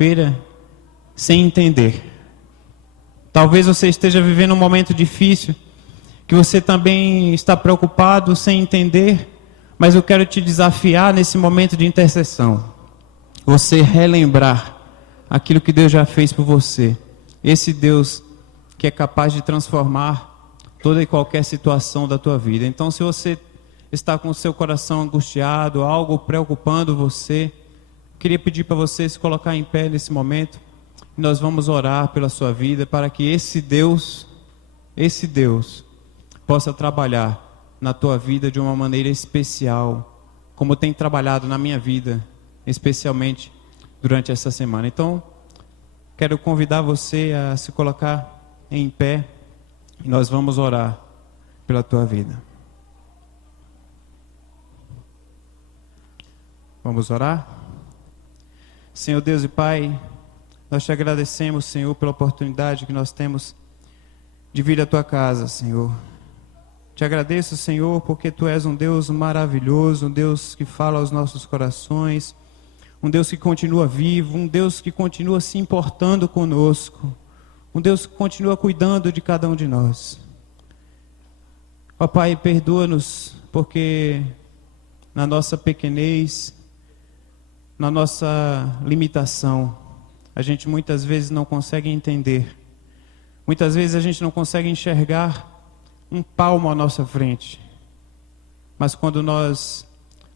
segunda-feira sem entender. Talvez você esteja vivendo um momento difícil, que você também está preocupado sem entender, mas eu quero te desafiar nesse momento de intercessão. Você relembrar aquilo que Deus já fez por você. Esse Deus que é capaz de transformar toda e qualquer situação da tua vida. Então, se você está com o seu coração angustiado, algo preocupando você, queria pedir para você se colocar em pé nesse momento. Nós vamos orar pela sua vida para que esse Deus possa trabalhar na tua vida de uma maneira especial, como tem trabalhado na minha vida, especialmente durante essa semana. Então, quero convidar você a se colocar em pé e nós vamos orar pela tua vida. Vamos orar? Senhor Deus e Pai, nós te agradecemos, Senhor, pela oportunidade que nós temos de vir à tua casa, Senhor. Te agradeço, Senhor, porque tu és um Deus maravilhoso, um Deus que fala aos nossos corações, um Deus que continua vivo, um Deus que continua se importando conosco, um Deus que continua cuidando de cada um de nós. Ó Pai, perdoa-nos, porque na nossa pequenez, na nossa limitação, a gente muitas vezes não consegue entender. Muitas vezes a gente não consegue enxergar um palmo à nossa frente. Mas quando nós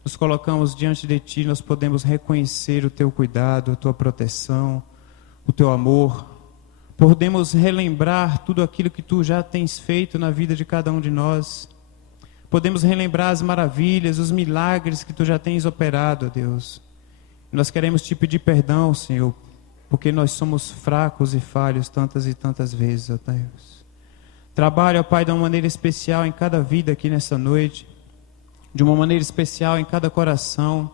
nos colocamos diante de Ti, nós podemos reconhecer o Teu cuidado, a Tua proteção, o Teu amor. Podemos relembrar tudo aquilo que Tu já tens feito na vida de cada um de nós. Podemos relembrar as maravilhas, os milagres que Tu já tens operado, Deus. Nós queremos Te pedir perdão, Senhor, porque nós somos fracos e falhos tantas e tantas vezes, ó Deus. Trabalha, ó Pai, de uma maneira especial em cada vida aqui nessa noite, de uma maneira especial em cada coração,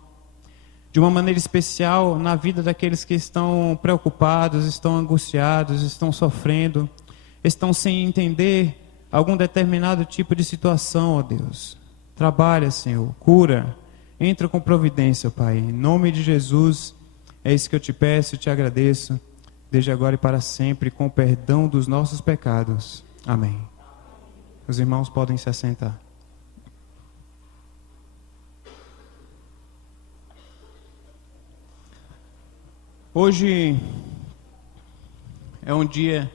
de uma maneira especial na vida daqueles que estão preocupados, estão angustiados, estão sofrendo, estão sem entender algum determinado tipo de situação, ó Deus. Trabalha, Senhor, cura, entra com providência, ó Pai, em nome de Jesus. É isso que eu te peço e te agradeço, desde agora e para sempre, com o perdão dos nossos pecados. Amém. Os irmãos podem se assentar. Hoje é um dia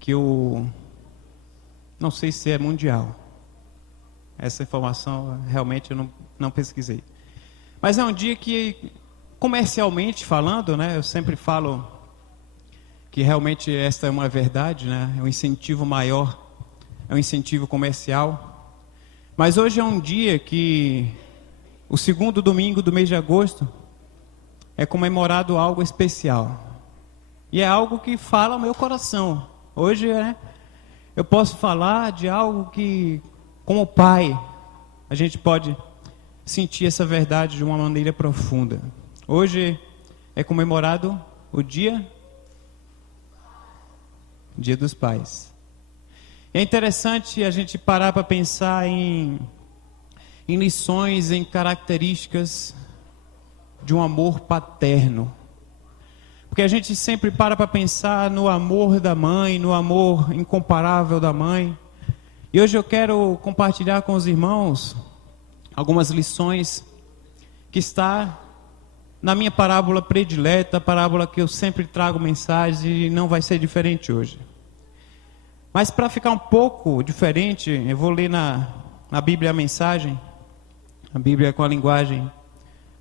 que eu não sei se é mundial. Essa informação realmente eu não pesquisei. Mas é um dia que, comercialmente falando, né, eu sempre falo que realmente esta é uma verdade, né, é um incentivo maior, é um incentivo comercial. Mas hoje é um dia que, o segundo domingo do mês de agosto, é comemorado algo especial. E é algo que fala ao meu coração. Hoje, né, eu posso falar de algo que, como pai, a gente pode sentir essa verdade de uma maneira profunda. Hoje é comemorado o Dia dos Pais. É interessante a gente parar para pensar em lições, em características de um amor paterno. Porque a gente sempre para pensar no amor da mãe, no amor incomparável da mãe. E hoje eu quero compartilhar com os irmãos algumas lições que está na minha parábola predileta, a parábola que eu sempre trago mensagem e não vai ser diferente hoje. Mas para ficar um pouco diferente, eu vou ler na Bíblia a mensagem, a Bíblia com a linguagem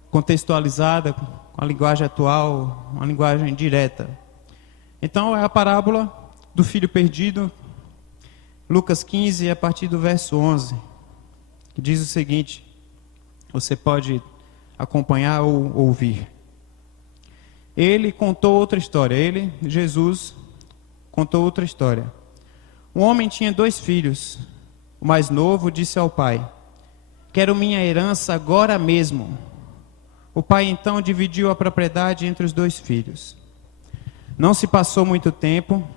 contextualizada, com a linguagem atual, uma linguagem direta. Então é a parábola do filho perdido, Lucas 15, a partir do verso 11, que diz o seguinte, você pode acompanhar ou ouvir. Ele contou outra história, Jesus, contou outra história. Um homem tinha 2 filhos. O mais novo disse ao pai, quero minha herança agora mesmo. O pai então dividiu a propriedade entre os 2 filhos. Não se passou muito tempo,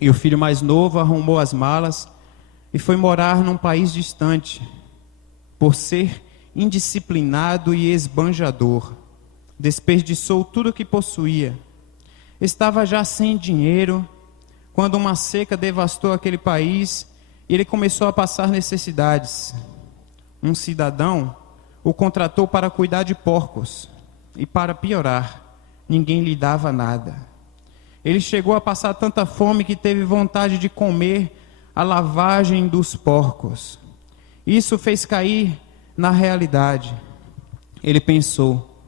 e o filho mais novo arrumou as malas e foi morar num país distante, por ser indisciplinado e esbanjador. desperdiçou tudo o que possuía. Estava já sem dinheiro, quando uma seca devastou aquele país e ele começou a passar necessidades. Um cidadão o contratou para cuidar de porcos, e para piorar, ninguém lhe dava nada. Ele chegou a passar tanta fome que teve vontade de comer a lavagem dos porcos. Isso fez cair na realidade. Ele pensou: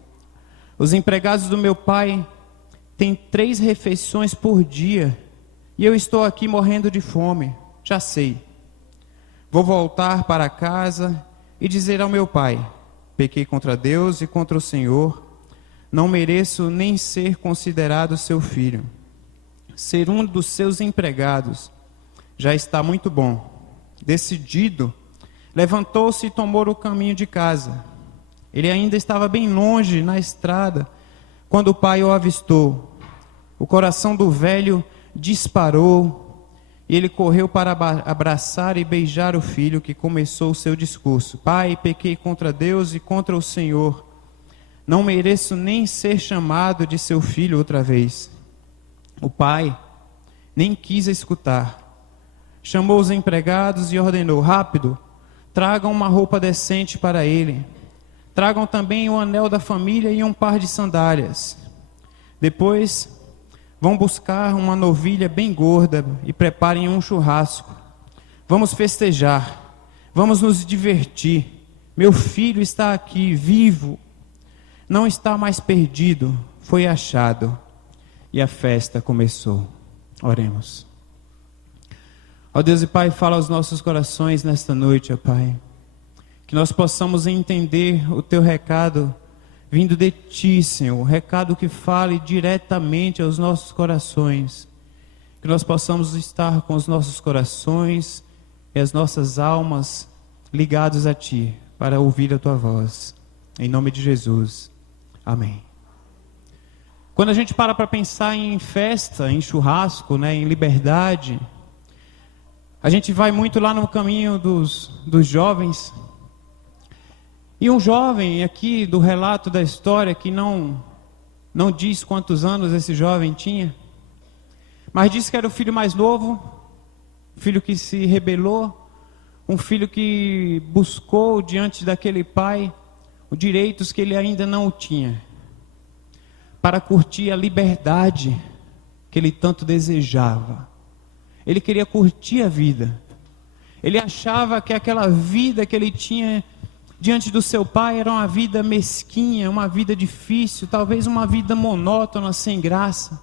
os empregados do meu pai têm 3 refeições por dia, e eu estou aqui morrendo de fome. Já sei. Vou voltar para casa e dizer ao meu pai: pequei contra Deus e contra o Senhor. Não mereço nem ser considerado seu filho. Ser um dos seus empregados já está muito bom. Decidido, levantou-se e tomou o caminho de casa. Ele ainda estava bem longe na estrada quando o pai o avistou. O coração do velho disparou e ele correu para abraçar e beijar o filho, que começou o seu discurso: pai, pequei contra Deus e contra o Senhor. Não mereço nem ser chamado de seu filho outra vez. O pai nem quis escutar. Chamou os empregados e ordenou: rápido, tragam uma roupa decente para ele. Tragam também o anel da família e um par de sandálias. Depois, vão buscar uma novilha bem gorda e preparem um churrasco. Vamos festejar, vamos nos divertir. Meu filho está aqui, vivo. Não está mais perdido, foi achado. E a festa começou. Oremos. Ó Deus e Pai, fala aos nossos corações nesta noite, ó Pai. Que nós possamos entender o Teu recado vindo de Ti, Senhor. Um recado que fale diretamente aos nossos corações. Que nós possamos estar com os nossos corações e as nossas almas ligados a Ti, para ouvir a Tua voz. Em nome de Jesus. Amém. Quando a gente para pensar em festa, em churrasco, né, em liberdade, a gente vai muito lá no caminho dos jovens. E um jovem aqui do relato da história, que não diz quantos anos esse jovem tinha, mas diz que era o filho mais novo, filho que se rebelou, um filho que buscou diante daquele pai os direitos que ele ainda não tinha, para curtir a liberdade que ele tanto desejava. Ele queria curtir a vida. Ele achava que aquela vida que ele tinha diante do seu pai era uma vida mesquinha, uma vida difícil, talvez uma vida monótona, sem graça.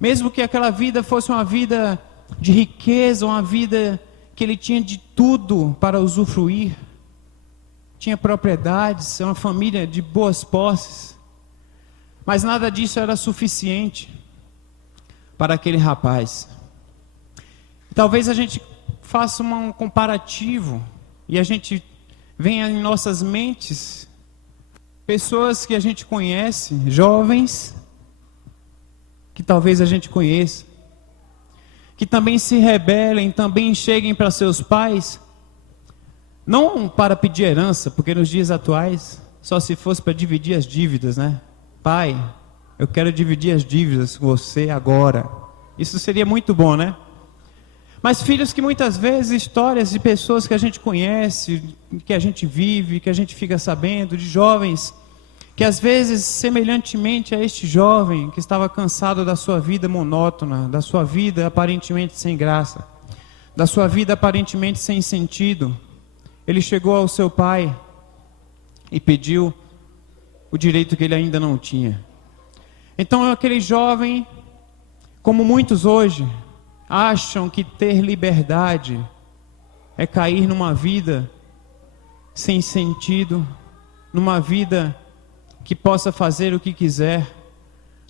Mesmo que aquela vida fosse uma vida de riqueza, uma vida que ele tinha de tudo para usufruir. Tinha propriedades, uma família de boas posses. Mas nada disso era suficiente para aquele rapaz. Talvez a gente faça um comparativo e a gente venha em nossas mentes pessoas que a gente conhece, jovens, que talvez a gente conheça, que também se rebelem, também cheguem para seus pais, não para pedir herança, porque nos dias atuais, só se fosse para dividir as dívidas, né? Pai, eu quero dividir as dívidas com você agora. Isso seria muito bom, né? Mas filhos que muitas vezes, histórias de pessoas que a gente conhece, que a gente vive, que a gente fica sabendo, de jovens, que às vezes, semelhantemente a este jovem, que estava cansado da sua vida monótona, da sua vida aparentemente sem graça, da sua vida aparentemente sem sentido, ele chegou ao seu pai e pediu o direito que ele ainda não tinha. Então aquele jovem, como muitos hoje, acham que ter liberdade é cair numa vida sem sentido, numa vida que possa fazer o que quiser,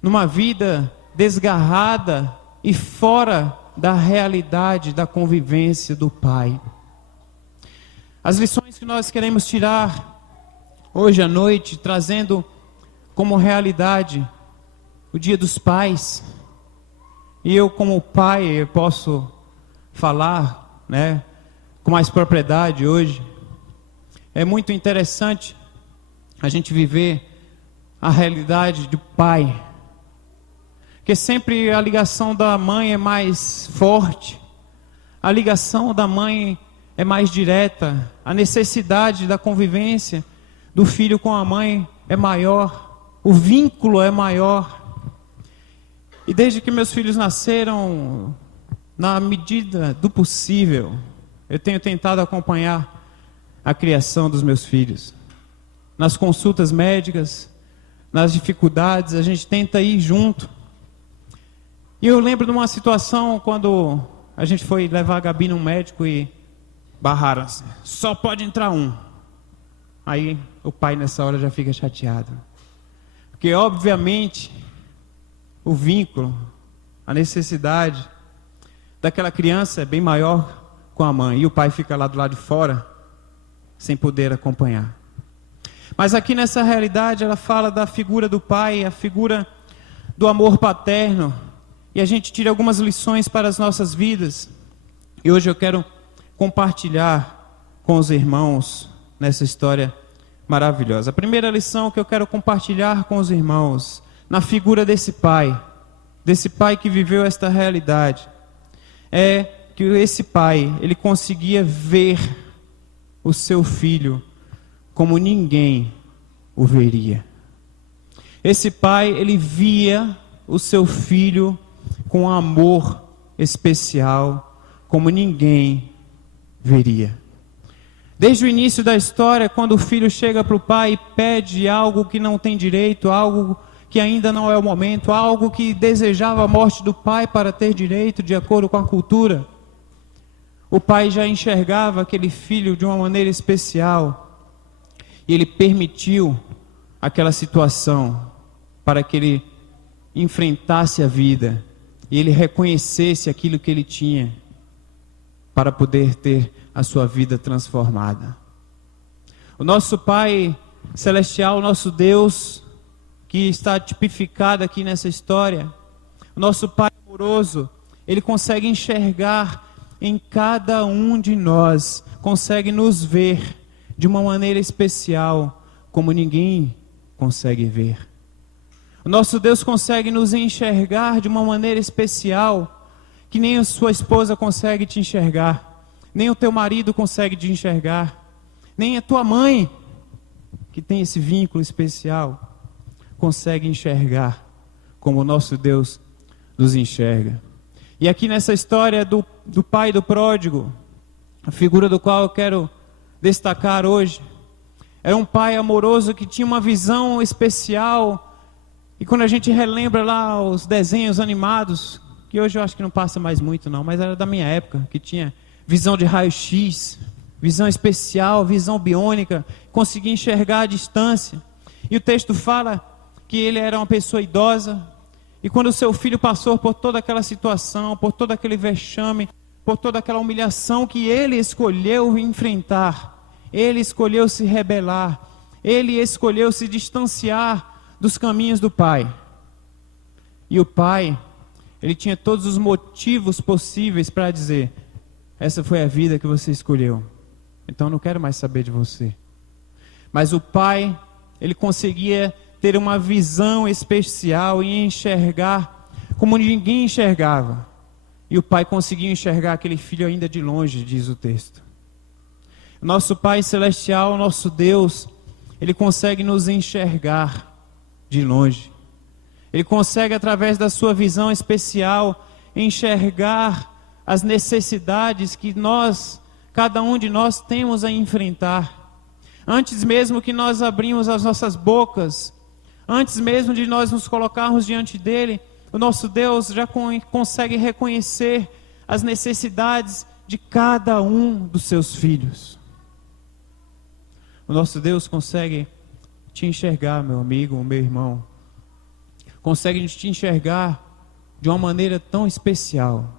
numa vida desgarrada e fora da realidade da convivência do Pai. As lições que nós queremos tirar hoje à noite, trazendo como realidade o Dia dos Pais. E eu, como pai, eu posso falar, né, com mais propriedade hoje. É muito interessante a gente viver a realidade do pai. Porque sempre a ligação da mãe é mais forte, a ligação da mãe é mais direta, a necessidade da convivência do filho com a mãe é maior, o vínculo é maior. E desde que meus filhos nasceram, na medida do possível, eu tenho tentado acompanhar a criação dos meus filhos. Nas consultas médicas, nas dificuldades, a gente tenta ir junto. E eu lembro de uma situação quando a gente foi levar a Gabi num médico e barraram assim, só pode entrar um. Aí o pai nessa hora já fica chateado. Porque obviamente o vínculo, a necessidade daquela criança é bem maior com a mãe. E o pai fica lá do lado de fora, sem poder acompanhar. Mas aqui nessa realidade ela fala da figura do pai, a figura do amor paterno. E a gente tira algumas lições para as nossas vidas. E hoje eu quero compartilhar com os irmãos nessa história maravilhosa. A primeira lição que eu quero compartilhar com os irmãos, na figura desse pai que viveu esta realidade, é que esse pai, ele conseguia ver o seu filho como ninguém o veria. Esse pai, ele via o seu filho com amor especial, como ninguém veria. Desde o início da história, quando o filho chega para o pai e pede algo que não tem direito, algo que ainda não é o momento, algo que desejava a morte do pai para ter direito, de acordo com a cultura, o pai já enxergava aquele filho de uma maneira especial, e ele permitiu aquela situação para que ele enfrentasse a vida, e ele reconhecesse aquilo que ele tinha, para poder ter a sua vida transformada. O nosso Pai Celestial, o nosso Deus, que está tipificado aqui nessa história, o nosso Pai amoroso, Ele consegue enxergar em cada um de nós, consegue nos ver de uma maneira especial, como ninguém consegue ver. O nosso Deus consegue nos enxergar de uma maneira especial, que nem a sua esposa consegue te enxergar, nem o teu marido consegue te enxergar, nem a tua mãe, que tem esse vínculo especial, consegue enxergar como o nosso Deus nos enxerga. E aqui nessa história do pai do pródigo, a figura do qual eu quero destacar hoje, era um pai amoroso que tinha uma visão especial. E quando a gente relembra lá os desenhos animados, que hoje eu acho que não passa mais muito não, mas era da minha época, que tinha visão de raio-x, visão especial, visão biônica, conseguia enxergar a distância. E o texto fala que ele era uma pessoa idosa, e quando o seu filho passou por toda aquela situação, por todo aquele vexame, por toda aquela humilhação que ele escolheu enfrentar, ele escolheu se rebelar, ele escolheu se distanciar dos caminhos do pai. E o pai, ele tinha todos os motivos possíveis para dizer: essa foi a vida que você escolheu, então eu não quero mais saber de você. Mas o pai, ele conseguia ter uma visão especial e enxergar como ninguém enxergava. E o pai conseguia enxergar aquele filho ainda de longe, diz o texto. Nosso Pai Celestial, nosso Deus, Ele consegue nos enxergar de longe. Ele consegue, através da sua visão especial, enxergar as necessidades que cada um de nós temos a enfrentar. Antes mesmo que nós abrimos as nossas bocas, antes mesmo de nós nos colocarmos diante dele, o nosso Deus já consegue reconhecer as necessidades de cada um dos seus filhos. O nosso Deus consegue te enxergar, meu amigo, meu irmão. Consegue te enxergar de uma maneira tão especial,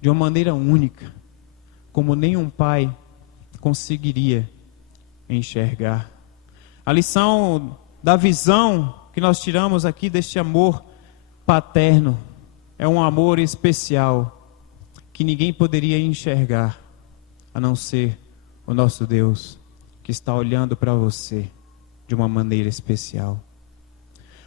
de uma maneira única, como nenhum pai conseguiria enxergar. A lição da visão que nós tiramos aqui deste amor paterno é um amor especial que ninguém poderia enxergar, a não ser o nosso Deus, que está olhando para você de uma maneira especial.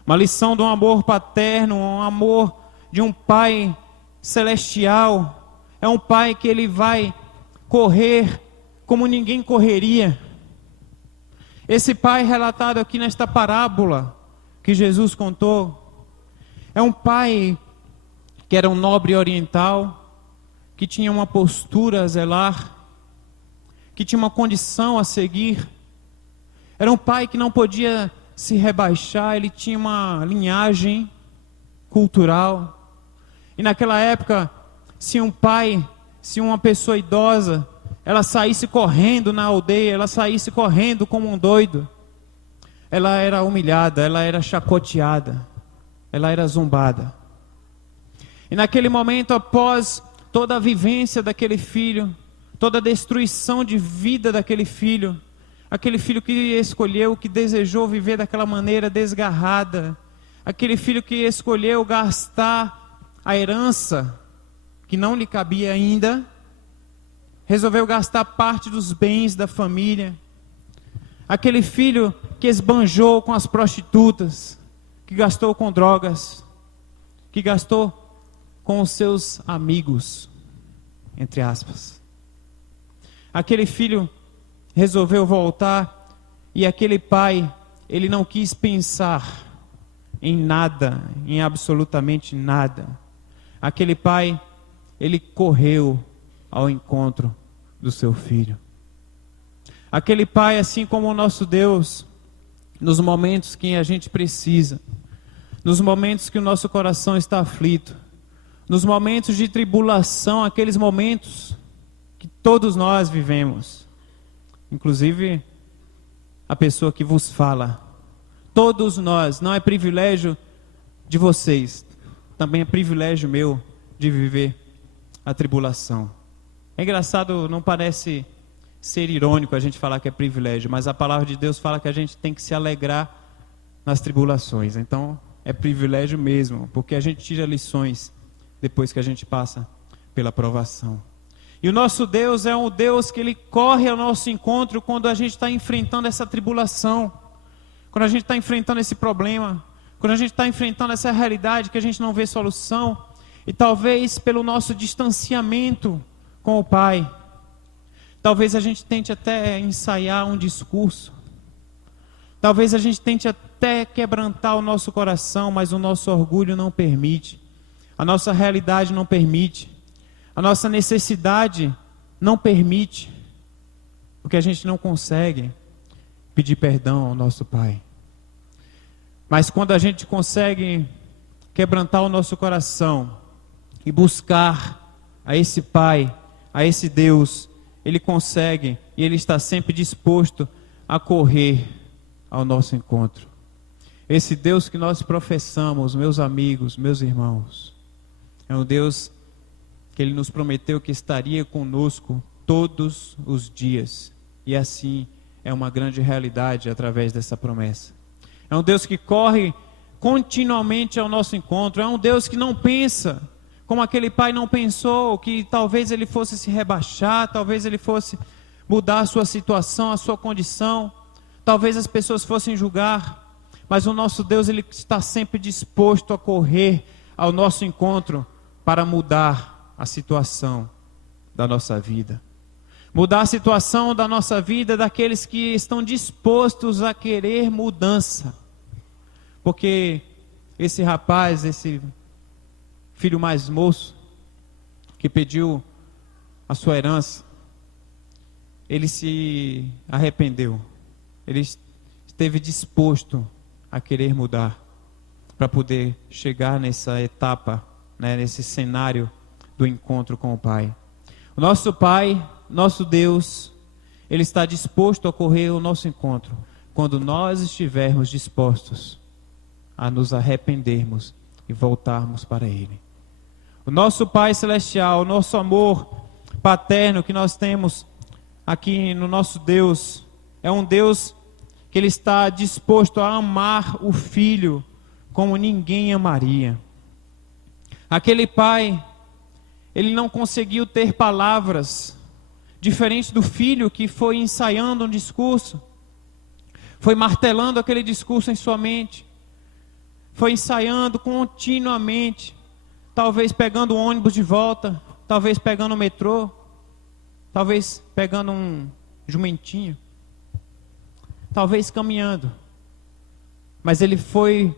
uma lição do amor paterno, um amor de um pai celestial. É um pai que ele vai correr como ninguém correria. Esse pai relatado aqui nesta parábola que Jesus contou, é um pai que era um nobre oriental, que tinha uma postura a zelar, que tinha uma condição a seguir. Era um pai que não podia se rebaixar, ele tinha uma linhagem cultural. E naquela época, se uma pessoa idosa, ela saísse correndo na aldeia, ela saísse correndo como um doido, ela era humilhada, ela era chacoteada, ela era zombada. E naquele momento, após toda a vivência daquele filho, toda a destruição de vida daquele filho, aquele filho que escolheu, que desejou viver daquela maneira desgarrada, aquele filho que escolheu gastar a herança que não lhe cabia ainda, resolveu gastar parte dos bens da família, aquele filho que esbanjou com as prostitutas, que gastou com drogas, que gastou com os seus amigos, entre aspas. Aquele filho resolveu voltar, e aquele pai, ele não quis pensar em nada, em absolutamente nada. Aquele pai, ele correu ao encontro do seu filho. Aquele pai, assim como o nosso Deus, nos momentos que a gente precisa, nos momentos que o nosso coração está aflito, nos momentos de tribulação, aqueles momentos que todos nós vivemos, inclusive a pessoa que vos fala, todos nós, não é privilégio de vocês, também é privilégio meu de viver a tribulação. É engraçado, não parece ser irônico a gente falar que é privilégio, mas a palavra de Deus fala que a gente tem que se alegrar nas tribulações. Então é privilégio mesmo, porque a gente tira lições depois que a gente passa pela provação. E o nosso Deus é um Deus que ele corre ao nosso encontro quando a gente está enfrentando essa tribulação, quando a gente está enfrentando esse problema, quando a gente está enfrentando essa realidade que a gente não vê solução, e talvez pelo nosso distanciamento com o Pai, talvez a gente tente até ensaiar um discurso, talvez a gente tente até quebrantar o nosso coração, mas o nosso orgulho não permite, a nossa realidade não permite, a nossa necessidade não permite, porque a gente não consegue pedir perdão ao nosso Pai. Mas quando a gente consegue quebrantar o nosso coração e buscar a esse Pai, a esse Deus, Ele consegue e Ele está sempre disposto a correr ao nosso encontro. Esse Deus que nós professamos, meus amigos, meus irmãos, é um Deus que Ele nos prometeu que estaria conosco todos os dias. E assim é uma grande realidade através dessa promessa. É um Deus que corre continuamente ao nosso encontro. É um Deus que não pensa como aquele pai não pensou, que talvez ele fosse se rebaixar, talvez ele fosse mudar a sua situação, a sua condição, talvez as pessoas fossem julgar. Mas o nosso Deus, Ele está sempre disposto a correr ao nosso encontro para mudar a situação da nossa vida. Mudar a situação da nossa vida daqueles que estão dispostos a querer mudança. Porque esse rapaz, esse filho mais moço, que pediu a sua herança, ele se arrependeu. Ele esteve disposto a querer mudar, para poder chegar nessa etapa, nesse cenário do encontro com o Pai. O nosso Pai, nosso Deus, Ele está disposto a correr ao nosso encontro, quando nós estivermos dispostos a nos arrependermos e voltarmos para Ele. O nosso Pai Celestial, o nosso amor paterno que nós temos aqui no nosso Deus, é um Deus que Ele está disposto a amar o Filho como ninguém amaria. Aquele pai, ele não conseguiu ter palavras, diferente do filho que foi ensaiando um discurso, foi martelando aquele discurso em sua mente. foi ensaiando continuamente, talvez pegando o ônibus de volta, talvez pegando o metrô, talvez pegando um jumentinho, talvez caminhando. Mas ele foi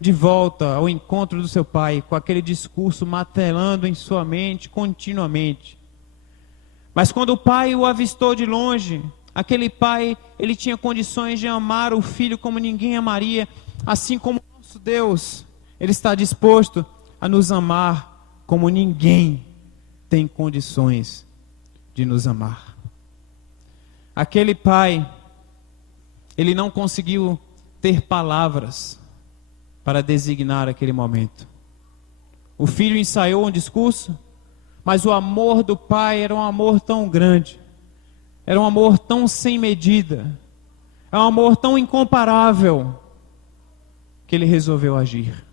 de volta ao encontro do seu pai, com aquele discurso martelando em sua mente continuamente. Mas quando o pai o avistou de longe, aquele pai, ele tinha condições de amar o filho como ninguém amaria, assim como o nosso Deus, ele está disposto a nos amar como ninguém tem condições de nos amar. Aquele pai, ele não conseguiu ter palavras para designar aquele momento. O filho ensaiou um discurso, mas o amor do pai era um amor tão grande, era um amor tão sem medida, é um amor tão incomparável, que ele resolveu agir.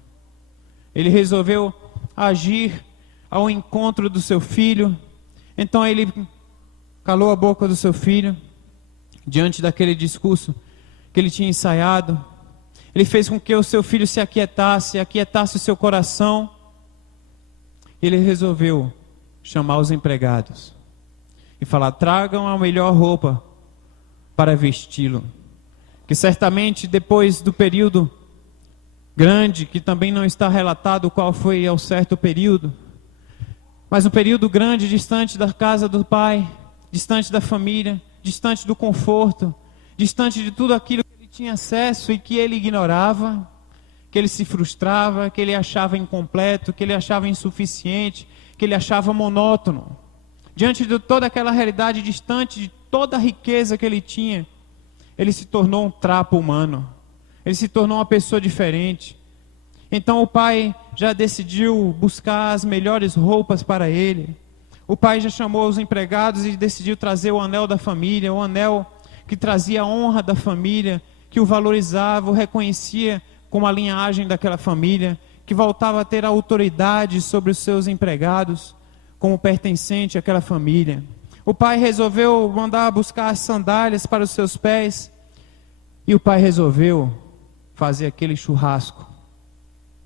Ele resolveu agir ao encontro do seu filho. Então ele calou a boca do seu filho, diante daquele discurso que ele tinha ensaiado. Ele fez com que o seu filho se aquietasse o seu coração. Ele resolveu chamar os empregados e falar: tragam a melhor roupa para vesti-lo. Que certamente depois do período grande, que também não está relatado qual foi ao certo período, mas um período grande distante da casa do pai, distante da família, distante do conforto, distante de tudo aquilo que ele tinha acesso e que ele ignorava, que ele se frustrava, que ele achava incompleto, que ele achava insuficiente, que ele achava monótono. Diante de toda aquela realidade, distante de toda a riqueza que ele tinha, ele se tornou um trapo humano. Ele se tornou uma pessoa diferente. Então o pai já decidiu buscar as melhores roupas para ele. O pai já chamou os empregados e decidiu trazer o anel da família, o anel que trazia a honra da família, que o valorizava, o reconhecia como a linhagem daquela família, que voltava a ter a autoridade sobre os seus empregados, como pertencente àquela família. O pai resolveu mandar buscar as sandálias para os seus pés, e o pai resolveu fazer aquele churrasco,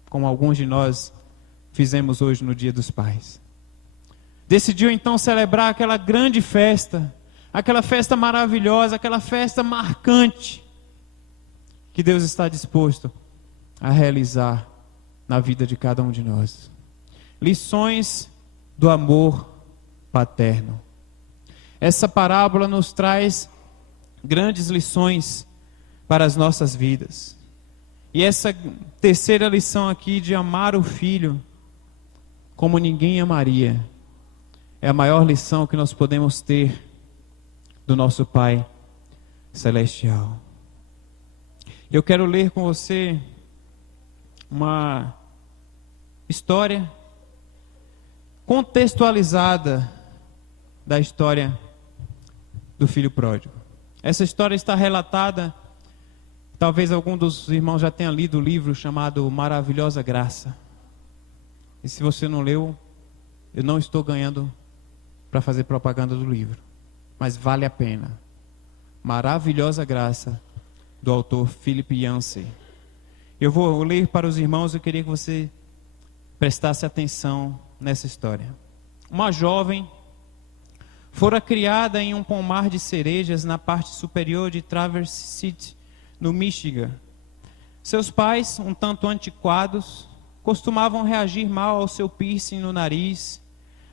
como alguns de nós fizemos hoje no Dia dos Pais. Decidiu então celebrar aquela grande festa, aquela festa maravilhosa, aquela festa marcante, que Deus está disposto a realizar na vida de cada um de nós. Lições do amor paterno. Essa parábola nos traz grandes lições para as nossas vidas. E essa terceira lição aqui de amar o filho como ninguém amaria, é a maior lição que nós podemos ter do nosso Pai Celestial. Eu quero ler com você uma história contextualizada da história do filho pródigo. Essa história está relatada, talvez algum dos irmãos já tenha lido o livro chamado Maravilhosa Graça. E se você não leu, eu não estou ganhando para fazer propaganda do livro, mas vale a pena. Maravilhosa Graça, do autor Philip Yancey. Eu vou ler para os irmãos, eu queria que você prestasse atenção nessa história. Uma jovem fora criada em um pomar de cerejas na parte superior de Traverse City, no Michigan. Seus pais, um tanto antiquados, costumavam reagir mal ao seu piercing no nariz,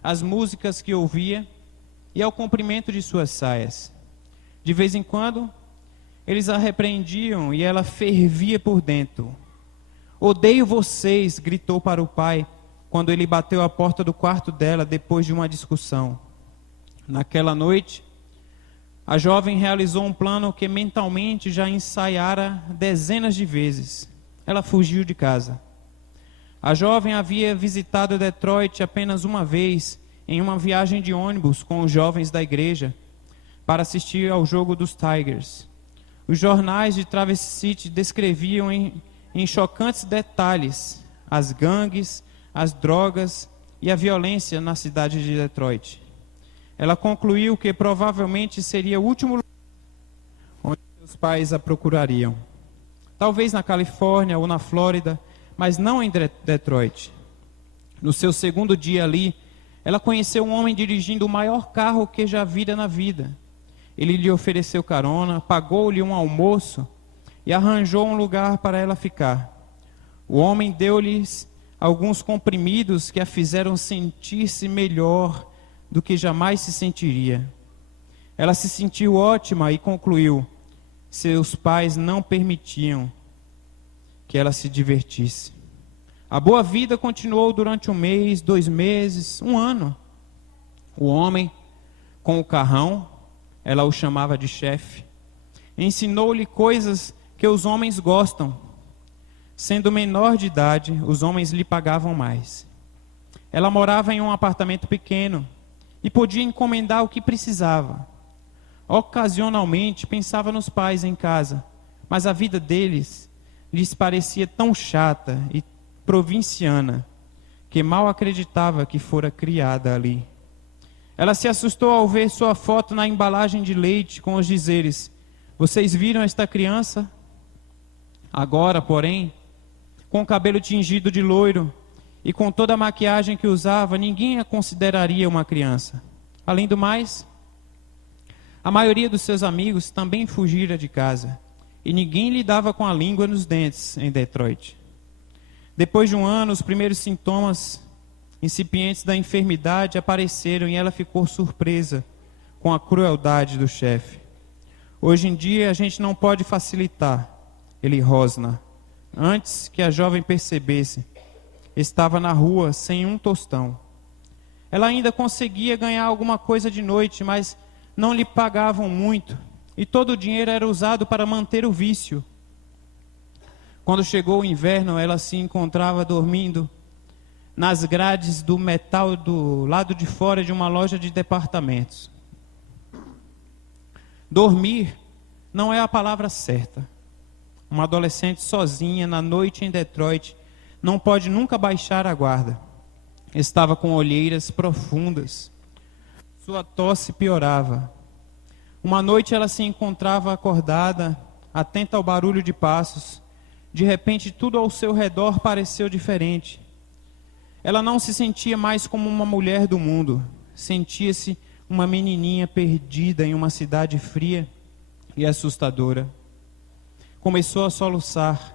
às músicas que ouvia e ao comprimento de suas saias. De vez em quando, eles a repreendiam e ela fervia por dentro. "Odeio vocês", gritou para o pai, quando ele bateu a porta do quarto dela depois de uma discussão. Naquela noite, a jovem realizou um plano que mentalmente já ensaiara dezenas de vezes. Ela fugiu de casa. A jovem havia visitado Detroit apenas uma vez, em uma viagem de ônibus com os jovens da igreja, para assistir ao jogo dos Tigers. Os jornais de Traverse City descreviam em chocantes detalhes as gangues, as drogas e a violência na cidade de Detroit. Ela concluiu que provavelmente seria o último lugar onde seus pais a procurariam. Talvez na Califórnia ou na Flórida, mas não em Detroit. No seu segundo dia ali, ela conheceu um homem dirigindo o maior carro que já vira na vida. Ele lhe ofereceu carona, pagou-lhe um almoço e arranjou um lugar para ela ficar. O homem deu-lhes alguns comprimidos que a fizeram sentir-se melhor do que jamais se sentiria. Ela se sentiu ótima e concluiu: seus pais não permitiam que ela se divertisse. A boa vida continuou durante 1 mês, 2 meses, 1 ano. O homem, com o carrão, ela o chamava de chefe, ensinou-lhe coisas que os homens gostam. Sendo menor de idade, os homens lhe pagavam mais. Ela morava em um apartamento pequeno e podia encomendar o que precisava. Ocasionalmente pensava nos pais em casa, mas a vida deles lhes parecia tão chata e provinciana que mal acreditava que fora criada ali. Ela se assustou ao ver sua foto na embalagem de leite com os dizeres: vocês viram esta criança? Agora, porém, com o cabelo tingido de loiro e com toda a maquiagem que usava, ninguém a consideraria uma criança. Além do mais, a maioria dos seus amigos também fugira de casa e ninguém lhe dava com a língua nos dentes em Detroit. Depois de 1 ano, os primeiros sintomas incipientes da enfermidade apareceram e ela ficou surpresa com a crueldade do chefe. Hoje em dia, a gente não pode facilitar, ele rosna. Antes que a jovem percebesse, estava na rua sem um tostão. Ela ainda conseguia ganhar alguma coisa de noite, mas não lhe pagavam muito, e todo o dinheiro era usado para manter o vício. Quando chegou o inverno, ela se encontrava dormindo nas grades do metal do lado de fora de uma loja de departamentos. Dormir não é a palavra certa. Uma adolescente sozinha na noite em Detroit não pode nunca baixar a guarda. Estava com olheiras profundas. Sua tosse piorava. Uma noite ela se encontrava acordada, atenta ao barulho de passos. De repente, tudo ao seu redor pareceu diferente. Ela não se sentia mais como uma mulher do mundo. Sentia-se uma menininha perdida em uma cidade fria e assustadora. Começou a soluçar.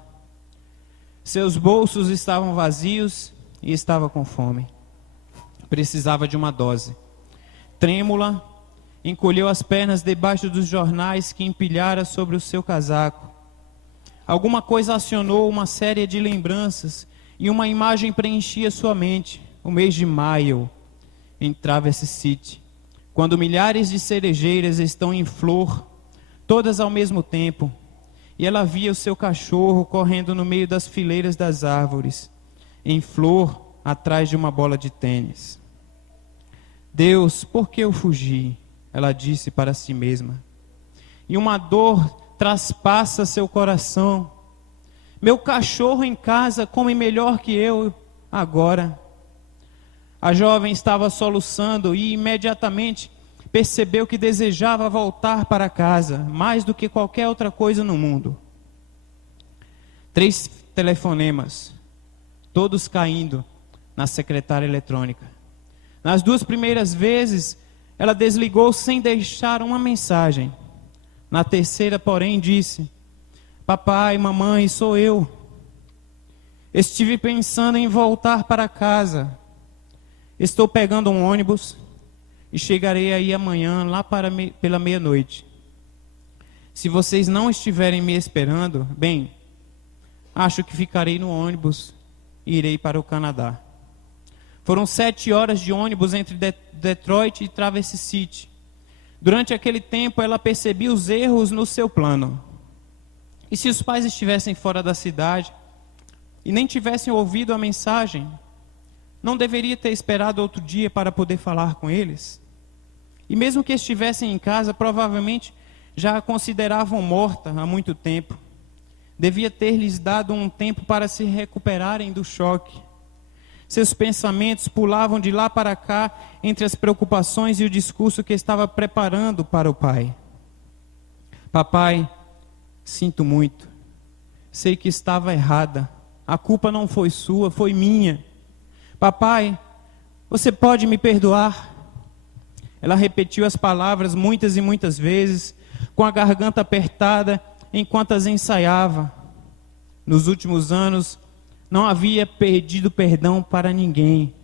Seus bolsos estavam vazios e estava com fome. Precisava de uma dose. Trêmula, encolheu as pernas debaixo dos jornais que empilhara sobre o seu casaco. Alguma coisa acionou uma série de lembranças e uma imagem preenchia sua mente. O mês de maio, em Traverse City, quando milhares de cerejeiras estão em flor, todas ao mesmo tempo, e ela via o seu cachorro correndo no meio das fileiras das árvores, em flor, atrás de uma bola de tênis. Deus, por que eu fugi? Ela disse para si mesma. E uma dor traspassa seu coração. Meu cachorro em casa come melhor que eu agora. A jovem estava soluçando e imediatamente percebeu que desejava voltar para casa, mais do que qualquer outra coisa no mundo. 3 telefonemas, todos caindo na secretária eletrônica. Nas 2 primeiras vezes, ela desligou sem deixar uma mensagem. Na terceira, porém, disse: papai, mamãe, sou eu. Estive pensando em voltar para casa. Estou pegando um ônibus e chegarei aí amanhã, lá pela meia-noite. Se vocês não estiverem me esperando, bem, acho que ficarei no ônibus e irei para o Canadá. Foram 7 horas de ônibus entre Detroit e Traverse City. Durante aquele tempo, ela percebia os erros no seu plano. E se os pais estivessem fora da cidade e nem tivessem ouvido a mensagem, não deveria ter esperado outro dia para poder falar com eles? E mesmo que estivessem em casa, provavelmente já a consideravam morta há muito tempo. Devia ter lhes dado um tempo para se recuperarem do choque. Seus pensamentos pulavam de lá para cá entre as preocupações e o discurso que estava preparando para o pai. Papai, sinto muito. Sei que estava errada a culpa não foi sua, foi minha. Papai, você pode me perdoar? Ela repetiu as palavras muitas e muitas vezes, com a garganta apertada, enquanto as ensaiava. Nos últimos anos, não havia pedido perdão para ninguém.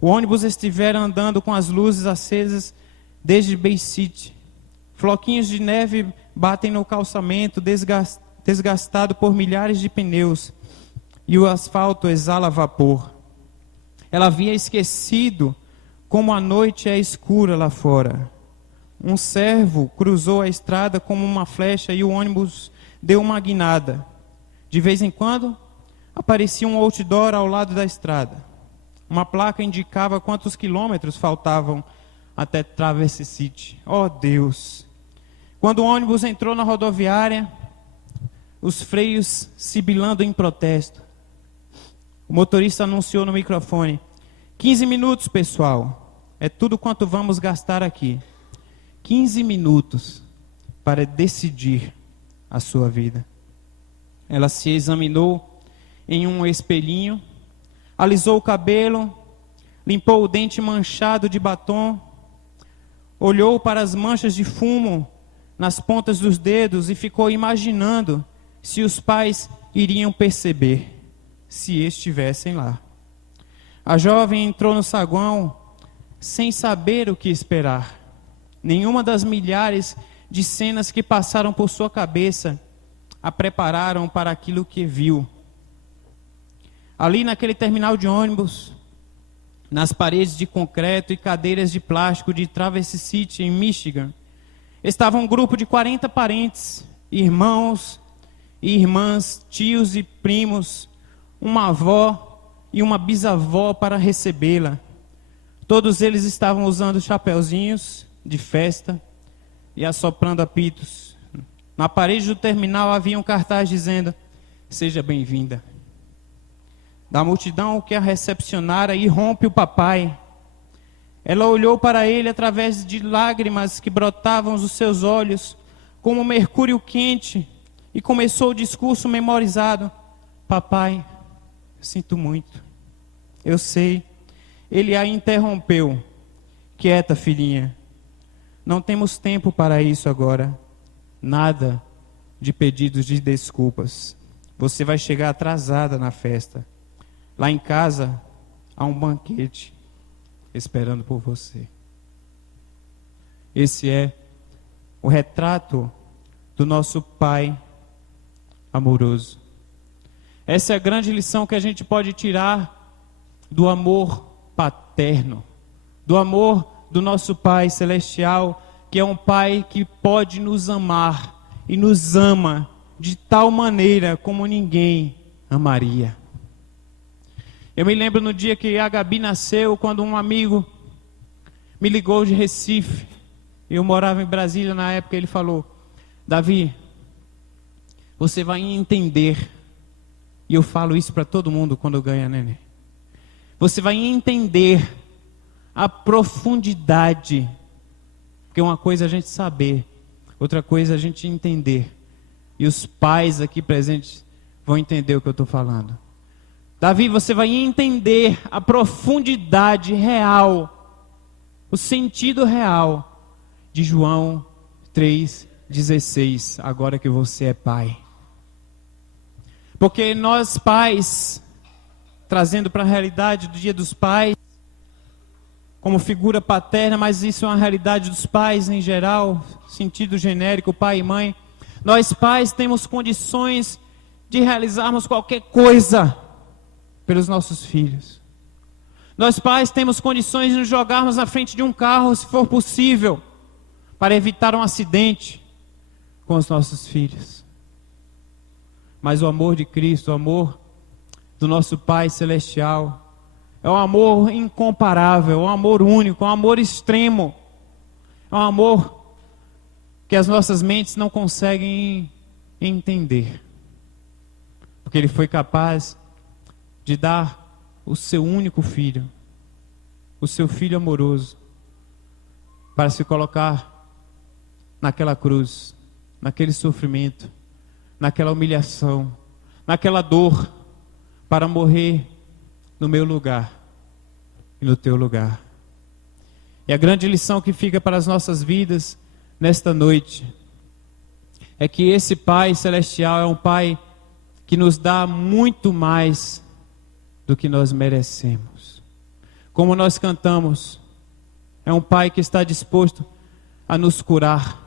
O ônibus estivera andando com as luzes acesas desde Bay City. Floquinhos de neve batem no calçamento desgastado por milhares de pneus, e o asfalto exala vapor. Ela havia esquecido como a noite é escura lá fora. Um servo cruzou a estrada como uma flecha e o ônibus deu uma guinada. De vez em quando, aparecia um outdoor ao lado da estrada. Uma placa indicava quantos quilômetros faltavam até Traverse City. Oh, Deus! Quando o ônibus entrou na rodoviária, os freios sibilando em protesto, o motorista anunciou no microfone: 15 minutos, pessoal. É tudo quanto vamos gastar aqui. 15 minutos para decidir a sua vida. Ela se examinou em um espelhinho, alisou o cabelo, limpou o dente manchado de batom, olhou para as manchas de fumo nas pontas dos dedos e ficou imaginando se os pais iriam perceber, se estivessem lá. A jovem entrou no saguão sem saber o que esperar. Nenhuma das milhares de cenas que passaram por sua cabeça a prepararam para aquilo que viu. Ali naquele terminal de ônibus, nas paredes de concreto e cadeiras de plástico de Traverse City, em Michigan, estava um grupo de 40 parentes, irmãos e irmãs, tios e primos, uma avó e uma bisavó para recebê-la. Todos eles estavam usando chapeuzinhos de festa e assoprando apitos. Na parede do terminal havia um cartaz dizendo: seja bem-vinda. Da multidão que a recepcionara, irrompe o papai. Ela olhou para ele através de lágrimas que brotavam dos seus olhos, como mercúrio quente, e começou o discurso memorizado: papai, sinto muito. Eu sei. Ele a interrompeu: quieta, filhinha. Não temos tempo para isso agora. Nada de pedidos de desculpas. Você vai chegar atrasada na festa. Lá em casa há um banquete esperando por você. Esse é o retrato do nosso Pai amoroso. Essa é a grande lição que a gente pode tirar do amor paterno, do amor do nosso Pai celestial, que é um Pai que pode nos amar e nos ama de tal maneira como ninguém amaria. Eu me lembro no dia que a Gabi nasceu, quando um amigo me ligou de Recife. Eu morava em Brasília na época. Ele falou: Davi, você vai entender. E eu falo isso para todo mundo quando eu ganho a neném. Você vai entender a profundidade. Porque uma coisa é a gente saber, outra coisa é a gente entender. E os pais aqui presentes vão entender o que eu estou falando. Davi, você vai entender a profundidade real, o sentido real de João 3,16, agora que você é pai. Porque nós pais, trazendo para a realidade do Dia dos Pais, como figura paterna, mas isso é uma realidade dos pais em geral, sentido genérico, pai e mãe. Nós pais temos condições de realizarmos qualquer coisa pelos nossos filhos. Nós pais temos condições de nos jogarmos na frente de um carro, se for possível, para evitar um acidente com os nossos filhos. Mas o amor de Cristo, o amor do nosso Pai celestial, é um amor incomparável, é um amor único, é um amor extremo. É um amor que as nossas mentes não conseguem entender. Porque Ele foi capaz de dar o seu único filho, o seu filho amoroso, para se colocar naquela cruz, naquele sofrimento, naquela humilhação, naquela dor, para morrer no meu lugar e no teu lugar. E a grande lição que fica para as nossas vidas nesta noite é que esse Pai Celestial é um Pai que nos dá muito mais do que nós merecemos. Como nós cantamos, é um Pai que está disposto a nos curar.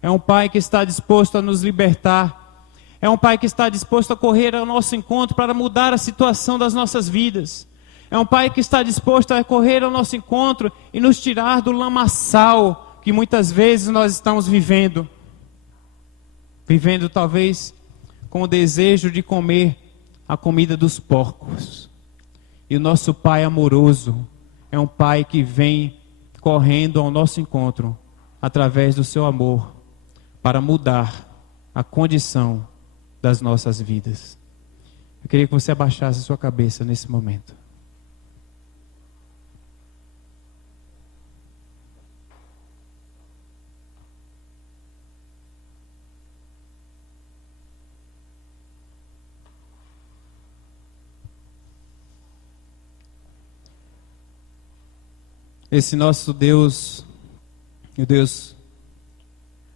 É um Pai que está disposto a nos libertar. É um Pai que está disposto a correr ao nosso encontro para mudar a situação das nossas vidas. É um Pai que está disposto a correr ao nosso encontro e nos tirar do lamaçal que muitas vezes nós estamos vivendo. Vivendo talvez com o desejo de comer a comida dos porcos. E o nosso Pai amoroso é um Pai que vem correndo ao nosso encontro através do seu amor para mudar a condição das nossas vidas. Eu queria que você abaixasse a sua cabeça nesse momento. Esse nosso Deus, o Deus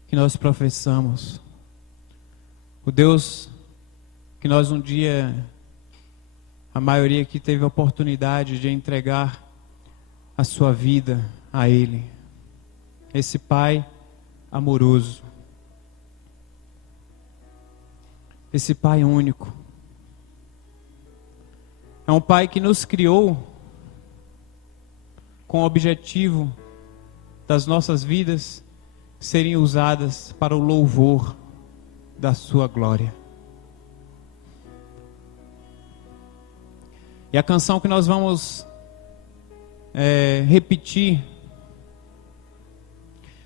que nós professamos, o Deus que nós um dia, a maioria aqui teve a oportunidade de entregar a sua vida a Ele. Esse Pai amoroso, esse Pai único, é um Pai que nos criou com o objetivo das nossas vidas serem usadas para o louvor da sua glória. E a canção que nós vamos repetir,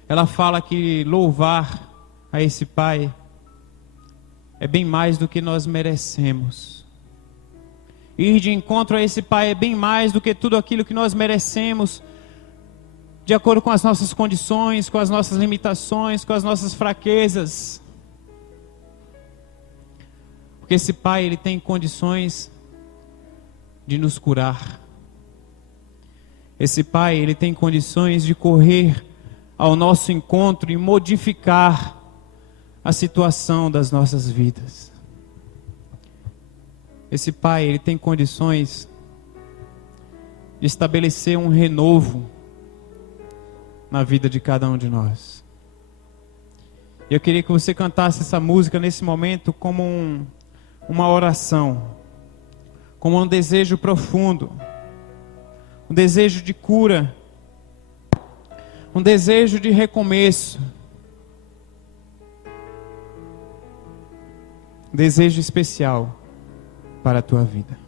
ela fala que louvar a esse Pai é bem mais do que nós merecemos. Ir de encontro a esse Pai é bem mais do que tudo aquilo que nós merecemos, de acordo com as nossas condições, com as nossas limitações, com as nossas fraquezas. Porque esse Pai, Ele tem condições de nos curar. Esse Pai, Ele tem condições de correr ao nosso encontro e modificar a situação das nossas vidas. Esse Pai, Ele tem condições de estabelecer um renovo na vida de cada um de nós. Eu queria que você cantasse essa música nesse momento como uma oração, como um desejo profundo, um desejo de cura, um desejo de recomeço, um desejo especial para a tua vida.